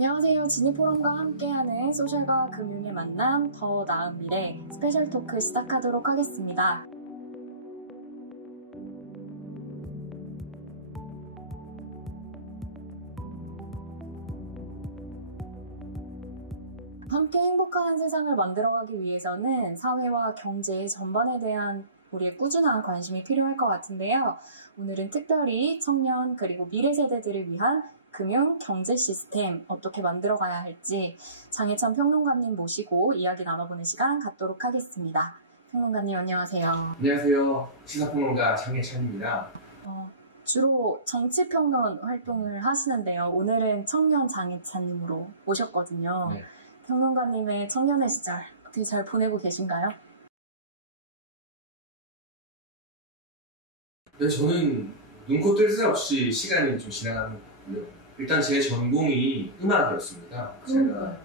안녕하세요. 지니포럼과 함께하는 소셜과 금융의 만남 더 나은 미래 스페셜 토크 시작하도록 하겠습니다. 함께 행복한 세상을 만들어가기 위해서는 사회와 경제 전반에 대한 우리의 꾸준한 관심이 필요할 것 같은데요. 오늘은 특별히 청년 그리고 미래 세대들을 위한 금융, 경제 시스템 어떻게 만들어가야 할지 장혜찬 평론가님 모시고 이야기 나눠보는 시간 갖도록 하겠습니다. 평론가님 안녕하세요. 안녕하세요. 시사평론가 장혜찬입니다. 주로 정치평론 활동을 하시는데요. 오늘은 청년 장혜찬님으로 모셨거든요. 네. 평론가님의 청년의 시절 어떻게 잘 보내고 계신가요? 네, 저는 눈코 뜰 새 없이 시간이 좀 지나가는 거고요. 일단 제 전공이 음악이었습니다. 제가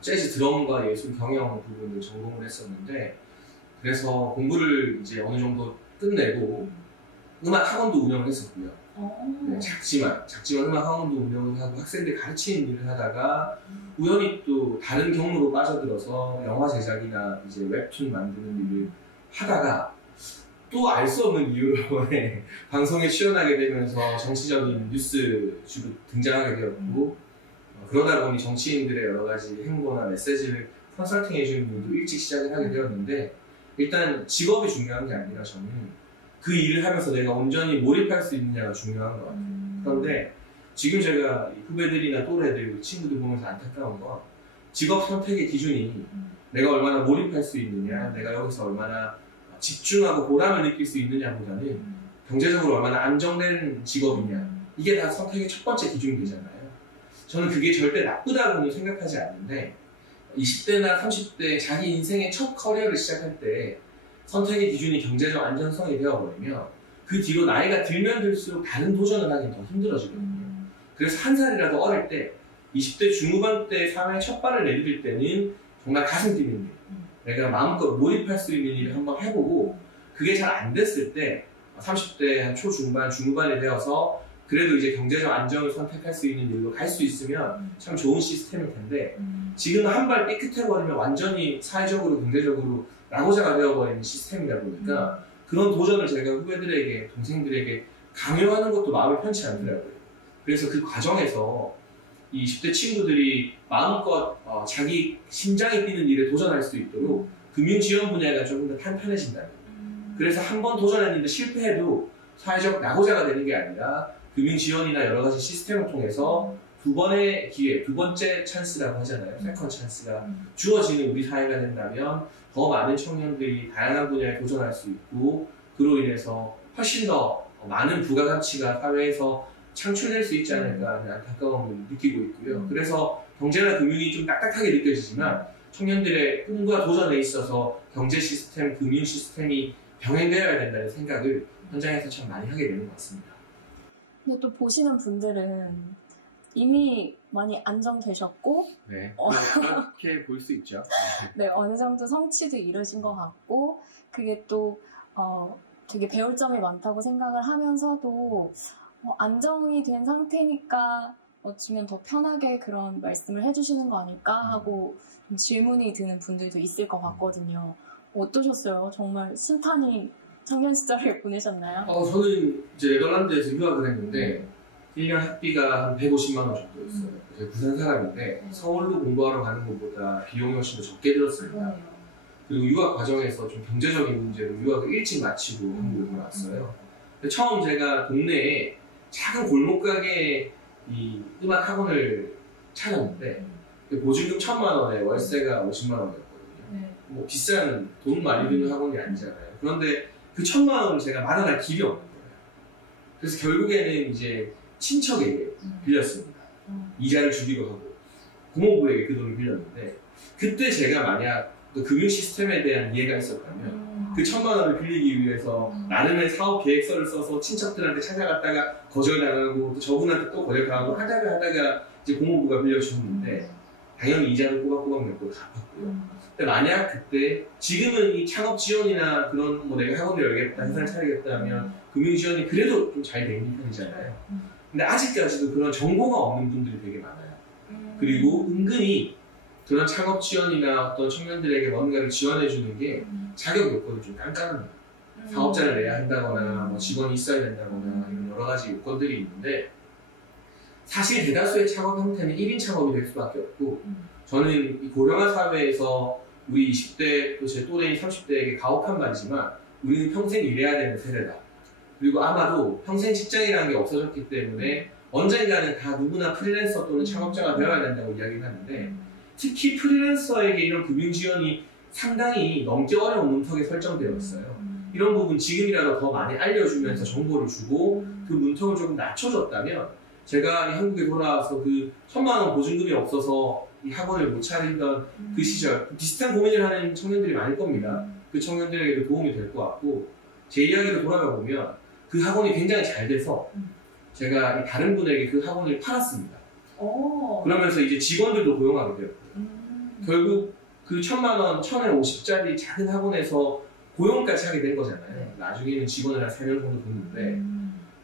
재즈 드럼과 예술 경영 부분을 전공을 했었는데, 그래서 공부를 이제 어느 정도 끝내고 음악 학원도 운영을 했었고요. 네, 작지만 음악 학원도 운영을 하고 학생들 가르치는 일을 하다가 우연히 또 다른 경로로 빠져들어서 영화 제작이나 이제 웹툰 만드는 일을 하다가 또 알 수 없는 이유로 방송에 출연하게 되면서 정치적인 뉴스 주로 등장하게 되었고, 그러다 보니 정치인들의 여러 가지 행보나 메시지를 컨설팅 해주는 일도 일찍 시작을 하게 되었는데, 일단 직업이 중요한 게 아니라 저는 그 일을 하면서 내가 온전히 몰입할 수 있느냐가 중요한 것 같아요. 그런데 지금 제가 후배들이나 또래들, 친구들 보면서 안타까운 건 직업 선택의 기준이 내가 얼마나 몰입할 수 있느냐, 내가 여기서 얼마나 집중하고 보람을 느낄 수 있느냐보다는 경제적으로 얼마나 안정된 직업이냐, 이게 다 선택의 첫 번째 기준이 되잖아요. 저는 그게 절대 나쁘다고는 생각하지 않는데, 20대나 30대 자기 인생의 첫 커리어를 시작할 때 선택의 기준이 경제적 안전성이 되어버리면 그 뒤로 나이가 들면 들수록 다른 도전을 하긴 더 힘들어지거든요. 그래서 한 살이라도 어릴 때 20대 중후반 때 사회의 첫 발을 내디딜 때는 정말 가슴 뛰는 일, 내가 마음껏 몰입할 수 있는 일을 한번 해보고, 그게 잘 안 됐을 때 30대 한 초중반, 중후반이 되어서 그래도 이제 경제적 안정을 선택할 수 있는 일로 갈 수 있으면 참 좋은 시스템일 텐데, 지금 한 발 삐끗해버리면 완전히 사회적으로, 경제적으로 낙오자가 되어버리는 시스템이다 보니까 그런 도전을 제가 후배들에게, 동생들에게 강요하는 것도 마음이 편치 않더라고요. 그래서 그 과정에서 이 20대 친구들이 마음껏 자기 심장이 뛰는 일에 도전할 수 있도록 금융지원 분야가 조금 더 탄탄해진다는 거예요. 그래서 한 번 도전했는데 실패해도 사회적 낙오자가 되는 게 아니라 금융지원이나 여러 가지 시스템을 통해서 두 번의 기회, 두 번째 찬스라고 하잖아요. 세컨 찬스가 주어지는 우리 사회가 된다면 더 많은 청년들이 다양한 분야에 도전할 수 있고, 그로 인해서 훨씬 더 많은 부가가치가 사회에서 창출될 수 있지 않을까 하는 안타까움을 느끼고 있고요. 그래서 경제나 금융이 좀 딱딱하게 느껴지지만 청년들의 꿈과 도전에 있어서 경제 시스템, 금융 시스템이 병행되어야 된다는 생각을 현장에서 참 많이 하게 되는 것 같습니다. 근데 또 보시는 분들은 이미 많이 안정되셨고, 네, 그렇게 볼 수 있죠. 네, 어느 정도 성취도 이루신 것 같고, 그게 또 되게 배울 점이 많다고 생각을 하면서도 안정이 된 상태니까 어쩌면 더 편하게 그런 말씀을 해주시는 거 아닐까 하고 질문이 드는 분들도 있을 것 같거든요. 어떠셨어요? 정말 순탄히 청년 시절을 보내셨나요? 저는 이제 네덜란드에서 유학을 했는데 1년 학비가 한 150만 원 정도였어요. 제가 부산 사람인데 서울로 공부하러 가는 것보다 비용이 훨씬 더 적게 들었습니다. 그리고 유학 과정에서 좀 경제적인 문제로 유학을 일찍 마치고 한국에 돌아왔어요. 처음 제가 동네에 작은 골목가게에 이 음악 학원을 찾았는데 보증금 1,000만 원에 월세가 50만 원이었거든요. 뭐 비싼 돈 많이 드는 학원이 아니잖아요. 그런데 그 1,000만 원을 제가 마련할 길이 없는 거예요. 그래서 결국에는 이제 친척에게 빌렸습니다. 이자를 주기로 하고 고모부에게 그 돈을 빌렸는데, 그때 제가 만약 그 금융 시스템에 대한 이해가 있었다면 그 1,000만 원을 빌리기 위해서 나름의 사업 계획서를 써서 친척들한테 찾아갔다가 거절당하고 또 저분한테 또 거절당하고 하다가 이제 고모부가 빌려주셨는데, 당연히 이자를 꼬박꼬박 냈고 갚았고요. 근데 만약 그때 지금은 이 창업 지원이나 그런 뭐 내가 학원을 열겠다, 회사를 차리겠다 하면 금융 지원이 그래도 좀 잘 되는 편이잖아요. 근데 아직까지도 그런 정보가 없는 분들이 되게 많아요. 그리고 은근히 그런 창업 지원이나 어떤 청년들에게 뭔가를 지원해주는 게 자격 요건이 좀 깐깐합니다. 사업자를 내야 한다거나 뭐 직원이 있어야 된다거나 이런 여러 가지 요건들이 있는데 사실 대다수의 창업 형태는 1인 창업이 될 수밖에 없고 저는 이 고령화 사회에서 우리 20대 또 제 또래인 30대에게 가혹한 말이지만 우리는 평생 일해야 되는 세대다. 그리고 아마도 평생 직장이라는 게 없어졌기 때문에 언젠가는 다 누구나 프리랜서 또는 창업자가 되어야 된다고 이야기를 하는데 특히 프리랜서에게 이런 금융 지원이 상당히 넘기 어려운 문턱에 설정되어 있어요. 이런 부분 지금이라도 더 많이 알려주면서 정보를 주고 그 문턱을 조금 낮춰줬다면 제가 한국에 돌아와서 그 1,000만 원 보증금이 없어서 이 학원을 못 차리던 그 시절 비슷한 고민을 하는 청년들이 많을 겁니다. 그 청년들에게도 도움이 될 것 같고 제 이야기를 돌아가 보면 그 학원이 굉장히 잘 돼서 제가 다른 분에게 그 학원을 팔았습니다. 그러면서 이제 직원들도 고용하게 되었고요. 결국 그 1,000만 원, 1,050짜리 작은 학원에서 고용까지 하게 된 거잖아요. 나중에는 직원을 한 3명 정도 붙는데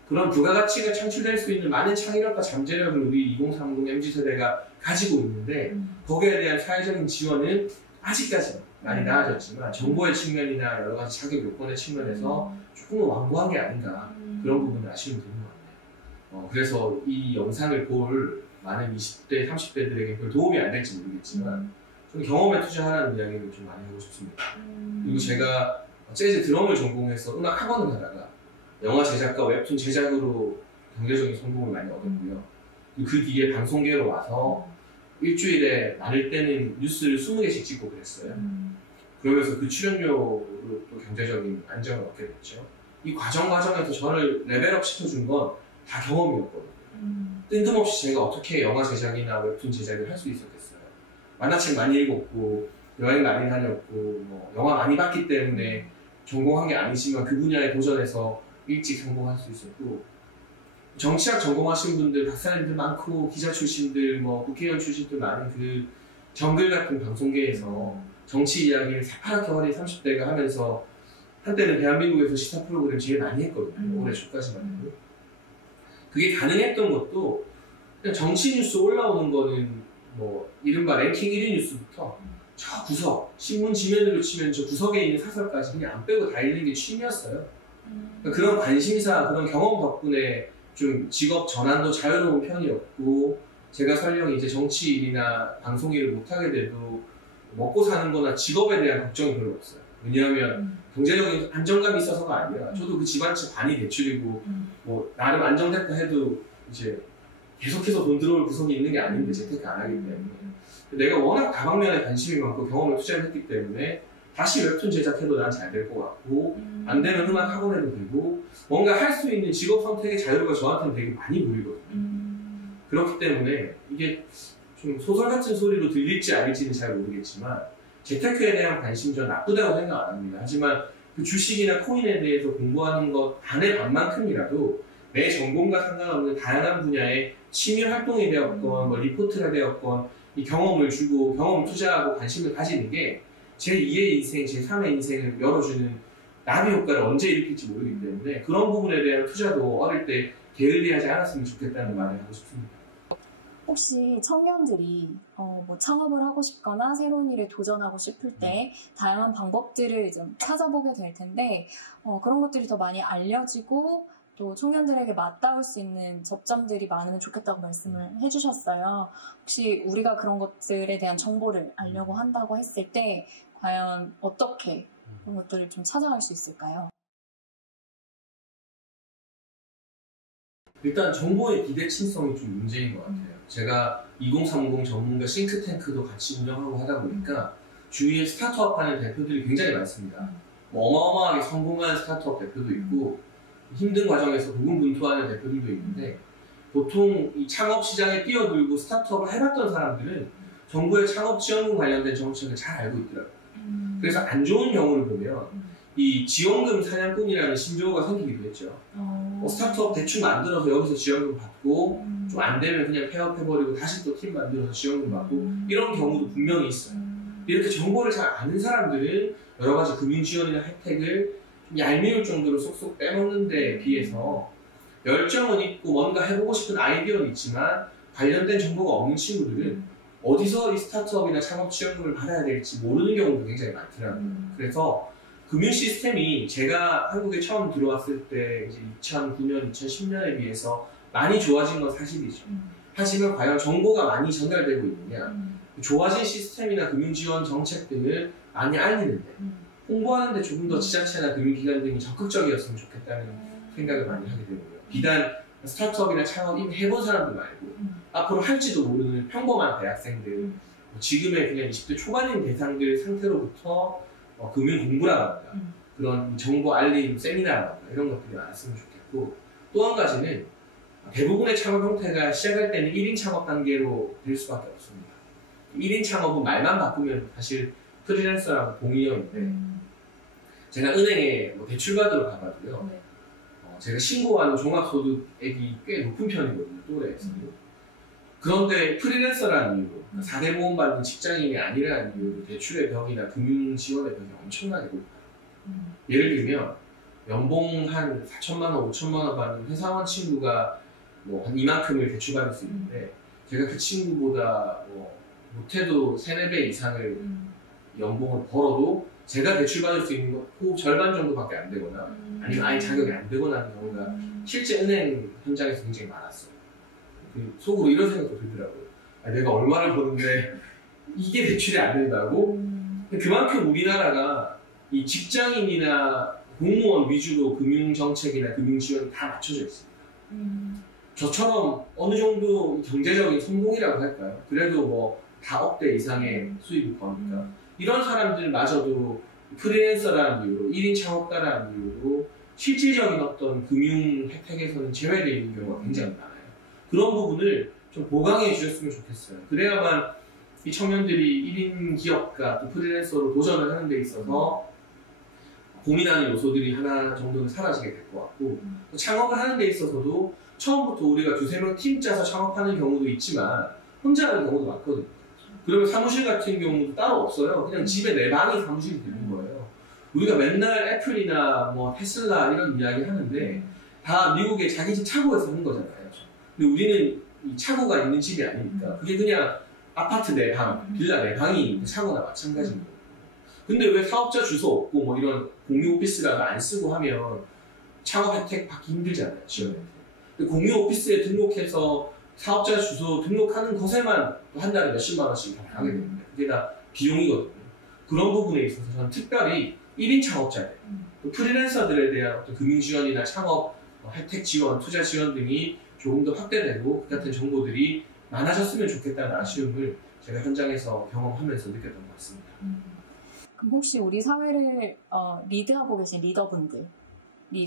그런 부가가치가 창출될 수 있는 많은 창의력과 잠재력을 우리 2030 MZ세대가 가지고 있는데 거기에 대한 사회적인 지원은 아직까지 많이 나아졌지만 정보의 측면이나 여러 가지 자격 요건의 측면에서 조금은 완고한 게 아닌가 그런 부분을 아쉬움이 드는 것 같네요. 그래서 이 영상을 볼 많은 20대, 30대들에게 별 도움이 안 될지 모르겠지만 저는 경험에 투자하라는 이야기를 좀 많이 하고 싶습니다. 그리고 제가 재즈 드럼을 전공해서 음악 학원을 하다가 영화 제작과 웹툰 제작으로 경제적인 성공을 많이 얻었고요. 그 뒤에 방송계로 와서 일주일에 많을 때는 뉴스를 20개씩 찍고 그랬어요. 그러면서 그 출연료로 또 경제적인 안정을 얻게 됐죠. 이 과정에서 저를 레벨업 시켜준 건 다 경험이었거든요. 뜬금없이 제가 어떻게 영화 제작이나 웹툰 제작을 할 수 있었겠어요. 만화책 많이 읽었고 여행 많이 다녔고 뭐 영화 많이 봤기 때문에 전공한 게 아니지만 그 분야에 도전해서 일찍 성공할 수 있었고 정치학 전공하신 분들, 박사님들 많고 기자 출신들, 뭐 국회의원 출신들 많은 그 정글 같은 방송계에서 정치 이야기를 새파랗게 어린 30대가 하면서 한때는 대한민국에서 시사 프로그램 제일 많이 했거든요. 올해 초까지만 해도. 그게 가능했던 것도 그냥 정치 뉴스 올라오는 거는 뭐 이른바 랭킹 1위 뉴스부터 저 구석, 신문 지면으로 치면 저 구석에 있는 사설까지 그냥 안 빼고 다 읽는 게 취미였어요. 그러니까 그런 관심사, 그런 경험 덕분에 좀 직업 전환도 자유로운 편이었고 제가 설령 이제 정치 일이나 방송 일을 못하게 돼도 먹고 사는 거나 직업에 대한 걱정이 별로 없어요. 왜냐하면 경제적인 안정감이 있어서가 아니라 저도 그 집안채 반이 대출이고 뭐 나름 안정됐다 해도 이제 계속해서 돈 들어올 구석이 있는 게 아닌데 재테크 안 하기 때문에 내가 워낙 다방면에 관심이 많고 경험을 투자를 했기 때문에 다시 웹툰 제작해도 난 잘 될 것 같고 안 되면 음악 학원해도 되고 뭔가 할 수 있는 직업 선택의 자유가 저한테는 되게 많이 보이거든요. 그렇기 때문에 이게 좀 소설 같은 소리로 들릴지 아닐지는 잘 모르겠지만 재테크에 대한 관심 전 나쁘다고 생각 안 합니다. 하지만 그 주식이나 코인에 대해서 공부하는 것 반의 반만큼이라도 내 전공과 상관없는 다양한 분야의 취미 활동이 되었건 뭐 리포트가 되었건 이 경험을 주고 경험 투자하고 관심을 가지는 게 제2의 인생, 제3의 인생을 열어주는 나비 효과를 언제 일으킬지 모르기 때문에 그런 부분에 대한 투자도 어릴 때 게을리하지 않았으면 좋겠다는 말을 하고 싶습니다. 혹시 청년들이 뭐 창업을 하고 싶거나 새로운 일에 도전하고 싶을 때 다양한 방법들을 좀 찾아보게 될 텐데 그런 것들이 더 많이 알려지고 또 청년들에게 맞닿을 수 있는 접점들이 많으면 좋겠다고 말씀을 해주셨어요. 혹시 우리가 그런 것들에 대한 정보를 알려고 한다고 했을 때 과연 어떻게 그런 것들을 좀 찾아갈 수 있을까요? 일단 정보의 비대칭성이 좀 문제인 것 같아요. 제가 2030 전문가 싱크탱크도 같이 운영하고 하다 보니까 주위에 스타트업 하는 대표들이 굉장히 많습니다. 뭐 어마어마하게 성공한 스타트업 대표도 있고 힘든 과정에서 고군분투하는 대표들도 있는데 보통 이 창업 시장에 뛰어들고 스타트업을 해봤던 사람들은 정부의 창업 지원금 관련된 정책을 잘 알고 있더라고요. 그래서 안 좋은 경우를 보면 이 지원금 사냥꾼이라는 신조어가 생기기도 했죠. 스타트업 대충 만들어서 여기서 지원금 받고 좀 안 되면 그냥 폐업해버리고 다시 또 팀 만들어서 지원금 받고 이런 경우도 분명히 있어요. 이렇게 정보를 잘 아는 사람들은 여러 가지 금융 지원이나 혜택을 좀 얄미울 정도로 쏙쏙 빼먹는 데에 비해서 열정은 있고 뭔가 해보고 싶은 아이디어는 있지만 관련된 정보가 없는 친구들은 어디서 이 스타트업이나 창업 지원금을 받아야 될지 모르는 경우도 굉장히 많더라고요. 그래서 금융 시스템이 제가 한국에 처음 들어왔을 때 이제 2009년, 2010년에 비해서 많이 좋아진 건 사실이죠. 하지만 과연 정보가 많이 전달되고 있느냐, 좋아진 시스템이나 금융 지원 정책 등을 많이 알리는데 홍보하는데 조금 더 지자체나 금융기관 등이 적극적이었으면 좋겠다는 생각을 많이 하게 되고요. 비단 스타트업이나 창업 이미 해본 사람들 말고 앞으로 할지도 모르는 평범한 대학생들, 지금의 그냥 20대 초반인 대상들 상태로부터 금융 공부라든가 그런 정보 알림 세미나라든가 이런 것들이 많았으면 좋겠고, 또 한 가지는 대부분의 창업 형태가 시작할 때는 1인 창업 단계로 될 수밖에 없습니다. 1인 창업은 말만 바꾸면 사실 프리랜서랑 동의어인데 제가 은행에 대출 받으러 가봐도요, 제가 신고하는 종합소득액이 꽤 높은 편이거든요, 또래에서는. 그런데 프리랜서라는 이유로, 4대 보험 받는 직장인이 아니라는 이유로 대출의 벽이나 금융 지원의 벽이 엄청나게 높아요. 예를 들면 연봉 한 4천만 원, 5천만 원 받는 회사원 친구가 한 이만큼을 대출받을 수 있는데, 제가 그 친구보다 못해도 3, 4배 이상을 연봉을 벌어도 제가 대출받을 수 있는 거 그 절반 정도밖에 안 되거나 아니면 아예 자격이 안 되거나 하는 경우가 실제 은행 현장에서 굉장히 많았어요. 속으로 이런 생각도 들더라고요. 내가 얼마를 버는데 이게 대출이 안 된다고? 그만큼 우리나라가 이 직장인이나 공무원 위주로 금융정책이나 금융지원이 다 맞춰져 있습니다. 저처럼 어느 정도 경제적인 성공이라고 할까요? 그래도 다억대 이상의 수입을 버니까 이런 사람들마저도 프리랜서라는 이유로, 1인 창업가라는 이유로 실질적인 어떤 금융 혜택에서는 제외되어 있는 경우가 굉장히 많아요. 그런 부분을 좀 보강해 주셨으면 좋겠어요. 그래야만 이 청년들이 1인 기업가 또 프리랜서로 도전을 하는 데 있어서 고민하는 요소들이 하나 정도는 사라지게 될 것 같고, 또 창업을 하는 데 있어서도 처음부터 우리가 2-3명 팀 짜서 창업하는 경우도 있지만 혼자 하는 경우도 많거든요. 그러면 사무실 같은 경우도 따로 없어요. 그냥 집에 내 방이 사무실이 되는 거예요. 우리가 맨날 애플이나 테슬라 이런 이야기 하는데 다 미국의 자기 집 차고에서 하는 거잖아요. 근데 우리는 이 차고가 있는 집이 아니니까 그게 그냥 아파트 내 방, 빌라 내 방이 있는 차고나 마찬가지인 거고. 근데 왜 사업자 주소 없고 이런 공유 오피스라도 안 쓰고 하면 창업 혜택 받기 힘들잖아요, 지원 혜택. 근데 공유 오피스에 등록해서 사업자 주소 등록하는 것에만 한 달에 몇십만 원씩 다 나가게 됩니다. 그게 다 비용이거든요. 그런 부분에 있어서 저는 특별히 1인 창업자들, 또 프리랜서들에 대한 어떤 금융 지원이나 창업 혜택 지원, 투자 지원 등이 조금 더 확대되고 그 같은 정보들이 많아졌으면 좋겠다는 아쉬움을 제가 현장에서 경험하면서 느꼈던 것 같습니다. 그럼 혹시 우리 사회를 리드하고 계신 리더분들이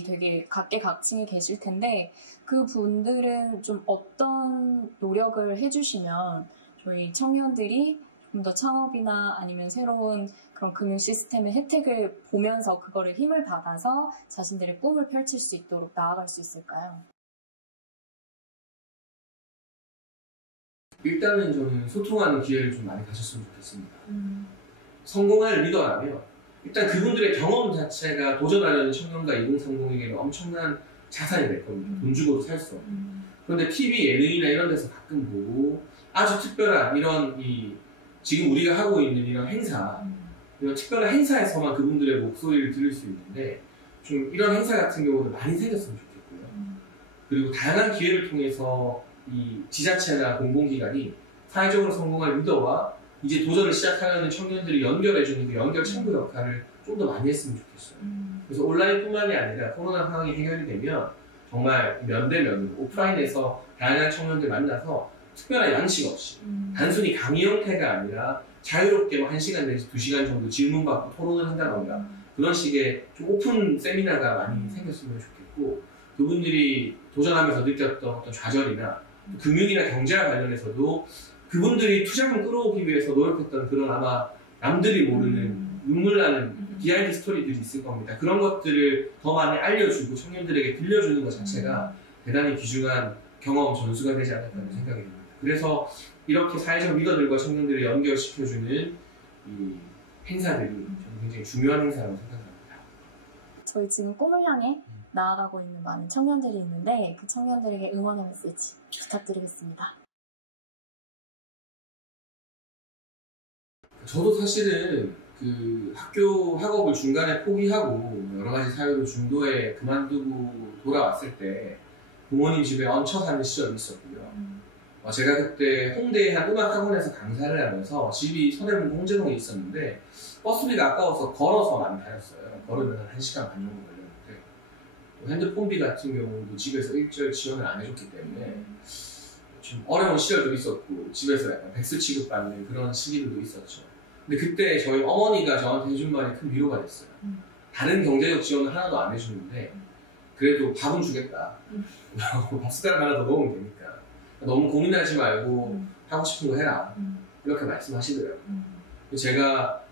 되게 각계각층이 계실 텐데, 그 분들은 좀 어떤 노력을 해주시면 저희 청년들이 좀 더 창업이나 아니면 새로운 그런 금융 시스템의 혜택을 보면서 그거를 힘을 받아서 자신들의 꿈을 펼칠 수 있도록 나아갈 수 있을까요? 일단은 저는 소통하는 기회를 좀 많이 가졌으면 좋겠습니다. 성공할 리더라면 일단 그분들의 경험 자체가 도전하려는 청년과 2030에게는 엄청난 자산이 될 겁니다. 돈 주고도 살 수 없는. 그런데 TV, 예능이나 이런 데서 가끔 보고 아주 특별한 이런 지금 우리가 하고 있는 이런 행사, 이런 특별한 행사에서만 그분들의 목소리를 들을 수 있는데 좀 이런 행사 같은 경우도 많이 생겼으면 좋겠고요. 그리고 다양한 기회를 통해서 이 지자체나 공공기관이 사회적으로 성공할 리더와 이제 도전을 시작하려는 청년들이 연결해주는 그 연결 창구 역할을 좀 더 많이 했으면 좋겠어요. 그래서 온라인뿐만이 아니라 코로나 상황이 해결이 되면 정말 면대면으로 오프라인에서 다양한 청년들 만나서 특별한 양식 없이 단순히 강의 형태가 아니라 자유롭게 1시간 내지 2시간 정도 질문받고 토론을 한다던가 그런 식의 좀 오픈 세미나가 많이 생겼으면 좋겠고, 그분들이 도전하면서 느꼈던 어떤 좌절이나 금융이나 경제와 관련해서도 그분들이 투자금 끌어오기 위해서 노력했던 그런 아마 남들이 모르는 눈물 나는 비하인드 스토리들이 있을 겁니다. 그런 것들을 더 많이 알려주고 청년들에게 들려주는 것 자체가 대단히 귀중한 경험 전수가 되지 않을까 생각이 듭니다. 그래서 이렇게 사회적 리더들과 청년들을 연결시켜주는 이 행사들이 저는 굉장히 중요한 행사라고 생각합니다. 저희 지금 꿈을 향해 나아가고 있는 많은 청년들이 있는데 그 청년들에게 응원의 메시지 부탁드리겠습니다. 저도 사실은 그 학업을 중간에 포기하고 여러 가지 사유로 중도에 그만두고 돌아왔을 때 부모님 집에 얹혀 사는 시절이 있었고요. 제가 그때 홍대의 한 음악학원에서 강사를 하면서 집이 서대문 홍제동에 있었는데 버스비가 아까워서 걸어서 많이 다녔어요. 걸으면 한 1시간 반 정도 걸렸는데 핸드폰비 같은 경우도 집에서 일절 지원을 안 해줬기 때문에 좀 어려운 시절도 있었고 집에서 약간 백수 취급받는 그런 시기들도 있었죠. 근데 그때 저희 어머니가 저한테 해준 말이 큰 위로가 됐어요. 다른 경제적 지원을 하나도 안 해주는데 그래도 밥은 주겠다. 밥 숟가락 하나 더 넣으면 되니까. 너무 고민하지 말고 하고 싶은 거 해라. 이렇게 말씀하시더라고요. 제가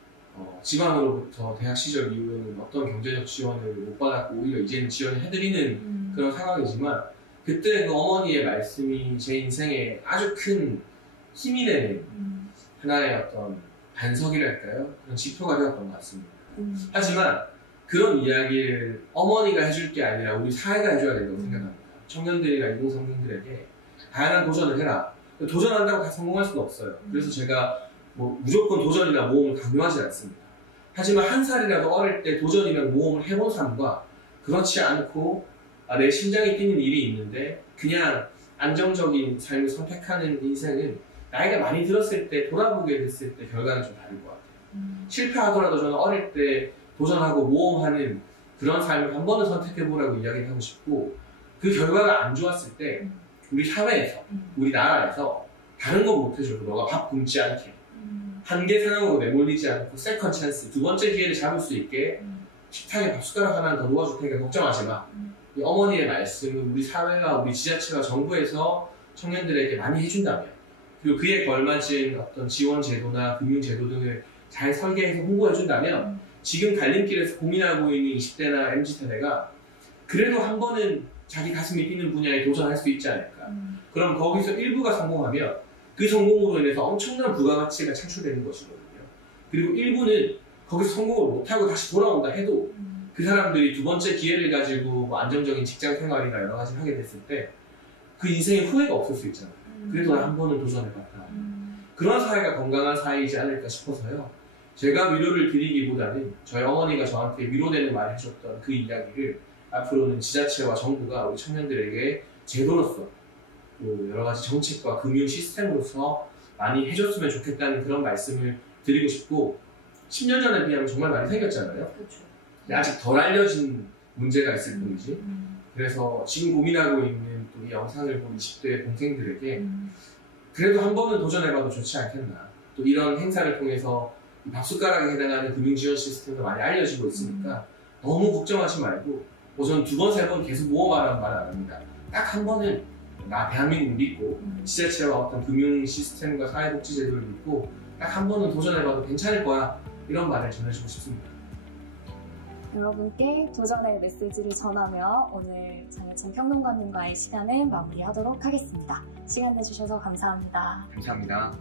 지방으로부터 대학 시절 이후에는 어떤 경제적 지원을 못 받았고 오히려 이제는 지원을 해드리는 그런 상황이지만 그때 그 어머니의 말씀이 제 인생에 아주 큰 힘이 되는 하나의 어떤 반석이랄까요? 그런 지표가 되었던 것 같습니다. 하지만 그런 이야기를 어머니가 해줄 게 아니라 우리 사회가 해줘야 된다고 생각합니다. 청년들이나 이공삼공들에게 다양한 도전을 해라. 도전한다고 다 성공할 수는 없어요. 그래서 제가 무조건 도전이나 모험을 강요하지 않습니다. 하지만 한 살이라도 어릴 때 도전이나 모험을 해본 삶과 그렇지 않고 내 심장이 뛰는 일이 있는데 그냥 안정적인 삶을 선택하는 인생은 나이가 많이 들었을 때 돌아보게 됐을 때 결과는 좀 다를 것 같아요. 실패하더라도 저는 어릴 때 도전하고 모험하는 그런 삶을 한 번은 선택해보라고 이야기를 하고 싶고 그 결과가 안 좋았을 때 우리 사회에서, 우리 나라에서 다른 건 못해줘도 너가 밥 굶지 않게 한계 상황으로 내몰리지 않고 세컨 찬스, 두 번째 기회를 잡을 수 있게 식탁에 밥 숟가락 하나 더 놓아줄 테니까 걱정하지 마. 이 어머니의 말씀은 우리 사회와 우리 지자체와 정부에서 청년들에게 많이 해준다면 그리고 그에 걸맞은 어떤 지원 제도나 금융 제도 등을 잘 설계해서 홍보해준다면 지금 갈림길에서 고민하고 있는 20대나 MZ세대가 그래도 한 번은 자기 가슴이 뛰는 분야에 도전할 수 있지 않을까. 그럼 거기서 일부가 성공하면 그 성공으로 인해서 엄청난 부가가치가 창출되는 것이거든요. 그리고 일부는 거기서 성공을 못하고 다시 돌아온다 해도 그 사람들이 두 번째 기회를 가지고 안정적인 직장 생활이나 여러 가지를 하게 됐을 때 그 인생에 후회가 없을 수 있잖아요. 그래도 나 한 번은 도전해봤다. 그런 사회가 건강한 사회이지 않을까 싶어서요. 제가 위로를 드리기보다는 저희 어머니가 저한테 위로되는 말을 해줬던 그 이야기를 앞으로는 지자체와 정부가 우리 청년들에게 제도로서 또 여러 가지 정책과 금융 시스템으로서 많이 해줬으면 좋겠다는 그런 말씀을 드리고 싶고 10년 전에 비하면 정말 많이 생겼잖아요. 그렇죠. 아직 덜 알려진 문제가 있을 뿐이지. 그래서 지금 고민하고 있는 또 이 영상을 본 20대 동생들에게 그래도 한 번은 도전해봐도 좋지 않겠나. 또 이런 행사를 통해서 밥숟가락에 해당하는 금융지원 시스템도 많이 알려지고 있으니까 너무 걱정하지 말고 저는 두 번, 세 번 계속 모험하라는 말 안 합니다. 딱 한 번은 나 대한민국 믿고 지자체와 어떤 금융 시스템과 사회복지제도를 믿고 딱 한 번은 도전해봐도 괜찮을 거야. 이런 말을 전해주고 싶습니다. 여러분께 도전의 메시지를 전하며 오늘 장혜찬 평론가님과의 시간을 마무리하도록 하겠습니다. 시간 내주셔서 감사합니다. 감사합니다.